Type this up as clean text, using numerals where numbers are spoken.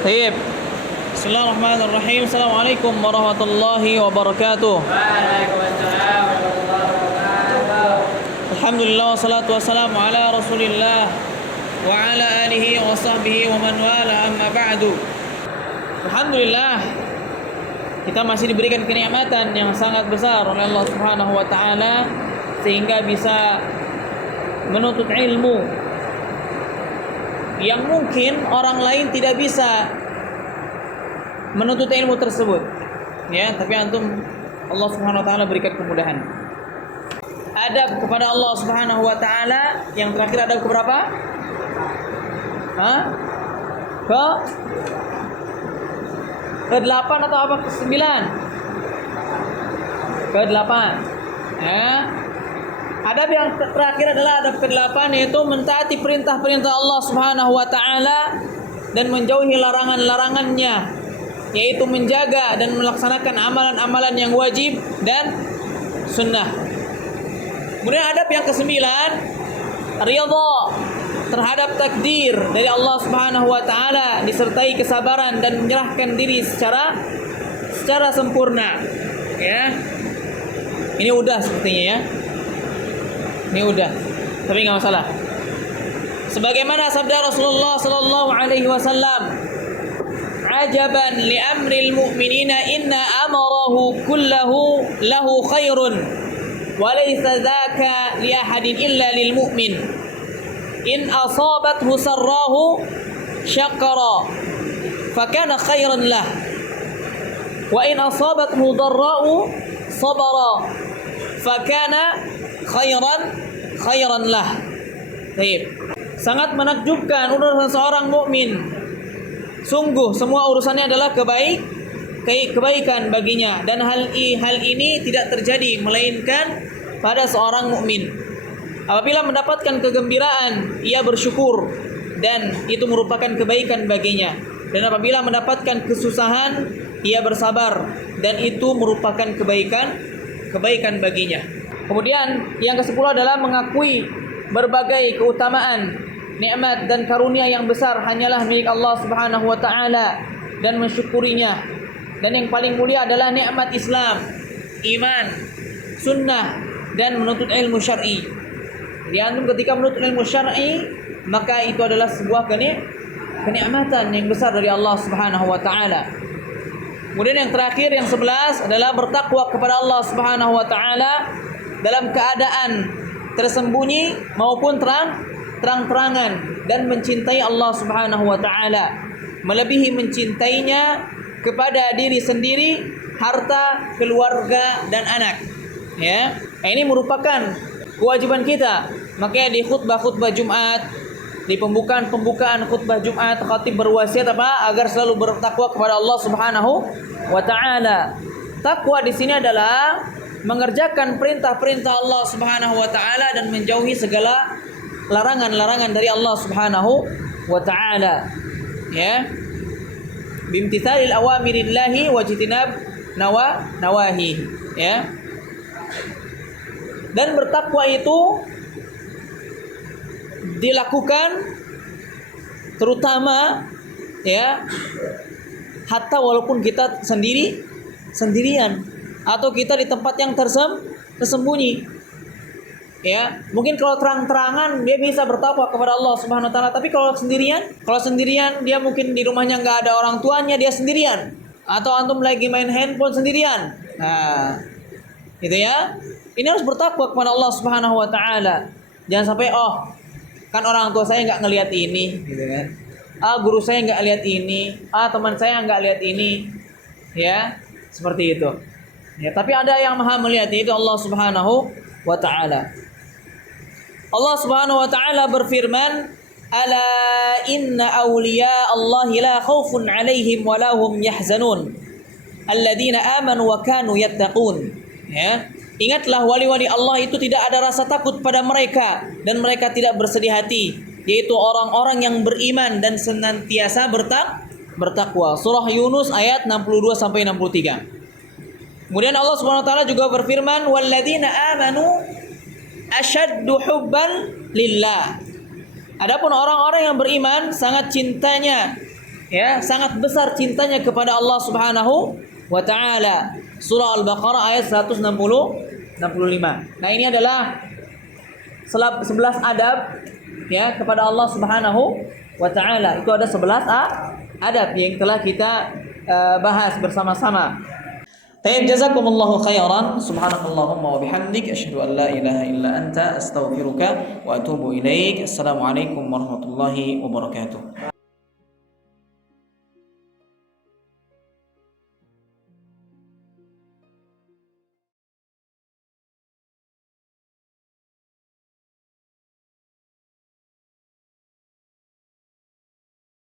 Baik. Bismillahirrahmanirrahim. Assalamualaikum warahmatullahi wabarakatuh. Waalaikumsalam warahmatullahi wabarakatuh. Alhamdulillah wassalatu wassalamu ala Rasulillah wa ala alihi wa sahbihi wa man wala amma ba'du. Alhamdulillah, kita masih diberikan kenikmatan yang sangat besar oleh Allah Subhanahu wa taala sehingga bisa menuntut ilmu yang mungkin orang lain tidak bisa menuntut ilmu tersebut. Ya, tapi antum Allah Subhanahu wa taala berikan kemudahan. Adab kepada Allah Subhanahu wa taala yang terakhir adab keberapa? Ke-8 atau apa? Ke-9? Ke-8. Ya. Adab yang terakhir adalah adab ke-8, yaitu mentaati perintah-perintah Allah Subhanahu wa taala dan menjauhi larangan-larangannya, yaitu menjaga dan melaksanakan amalan-amalan yang wajib dan sunnah. Kemudian adab yang ke-9, ridha terhadap takdir dari Allah Subhanahu wa taala disertai kesabaran dan menyerahkan diri secara sempurna. Ya. Ini udah sepertinya ya. Ini udah. Tapi enggak masalah. Sebagaimana sabda Rasulullah sallallahu alaihi wasallam, "Ajaban li amril mu'minina inna amrahu kullahu lahu khairun wa laysa dzaka li ahadin illa lil mu'min. In asabathu sarrahu syakara fakana khairan lah wa in asabathu dharra'u sabara fakana khairan lah." Baik. Sangat menakjubkan urusan seorang mukmin. Sungguh semua urusannya adalah kebaikan baginya, dan hal ini tidak terjadi melainkan pada seorang mukmin. Apabila mendapatkan kegembiraan, ia bersyukur dan itu merupakan kebaikan baginya. Dan apabila mendapatkan kesusahan, ia bersabar dan itu merupakan kebaikan baginya. Kemudian yang ke-10 adalah mengakui berbagai keutamaan, nikmat dan karunia yang besar hanyalah milik Allah Subhanahu wa taala dan mensyukurinya. Dan yang paling mulia adalah nikmat Islam, iman, sunnah dan menuntut ilmu syar'i. Jadi antum ketika menuntut ilmu syar'i, maka itu adalah sebuah kenikmatan yang besar dari Allah Subhanahu wa taala. Kemudian yang terakhir yang 11 adalah bertakwa kepada Allah Subhanahu wa taala dalam keadaan tersembunyi maupun terang-terangan dan mencintai Allah Subhanahu wa taala melebihi mencintainya kepada diri sendiri, harta, keluarga dan anak. Ya, ini merupakan kewajiban kita. Makanya di khutbah Jumat, di pembukaan khutbah Jumat, khatib berwasiat agar selalu bertakwa kepada Allah Subhanahu wa taala. Takwa di sini adalah mengerjakan perintah-perintah Allah Subhanahu wa taala dan menjauhi segala larangan-larangan dari Allah Subhanahu wa taala. Ya. Bimtithalil awamirillahi wajtinab nawahi. Ya. Dan bertakwa itu dilakukan terutama ya hatta walaupun kita sendirian atau kita di tempat yang tersembunyi. Ya, mungkin kalau terang-terangan dia bisa bertakwa kepada Allah Subhanahu wa taala, tapi kalau sendirian dia mungkin di rumahnya enggak ada orang tuanya, dia sendirian, atau antum lagi main handphone sendirian. Nah, gitu ya. Ini harus bertakwa kepada Allah Subhanahu wa taala. Jangan sampai kan orang tua saya enggak ngelihat ini, gitu kan. Guru saya enggak lihat ini, teman saya enggak lihat ini. Ya, seperti itu. Ya, tapi ada yang Maha melihat, yaitu Allah Subhanahu wa taala. Allah Subhanahu wa taala berfirman, "Ala inna awliya Allahi la khaufun 'alaihim wa la hum yahzanun. Alladzina amanu wa kanu yattaqun." Ya. Ingatlah, wali-wali Allah itu tidak ada rasa takut pada mereka dan mereka tidak bersedih hati, yaitu orang-orang yang beriman dan senantiasa bertakwa. Surah Yunus ayat 62 sampai 63. Kemudian Allah Subhanahu wa taala juga berfirman, "Walladzina amanu asyaddu hubban lillah." Adapun orang-orang yang beriman sangat cintanya ya, sangat besar cintanya kepada Allah Subhanahu wa taala. Surah Al-Baqarah ayat 165. Nah, ini adalah 11 adab ya kepada Allah Subhanahu wa taala. Itu ada 11 adab yang telah kita bahas bersama-sama. Tayyib, jazakumullahu khairan. Subhanakallahumma wa bihamdik asyhadu an la ilaha illa anta astaghfiruka wa atubu ilaik. Assalamualaikum warahmatullahi wabarakatuh.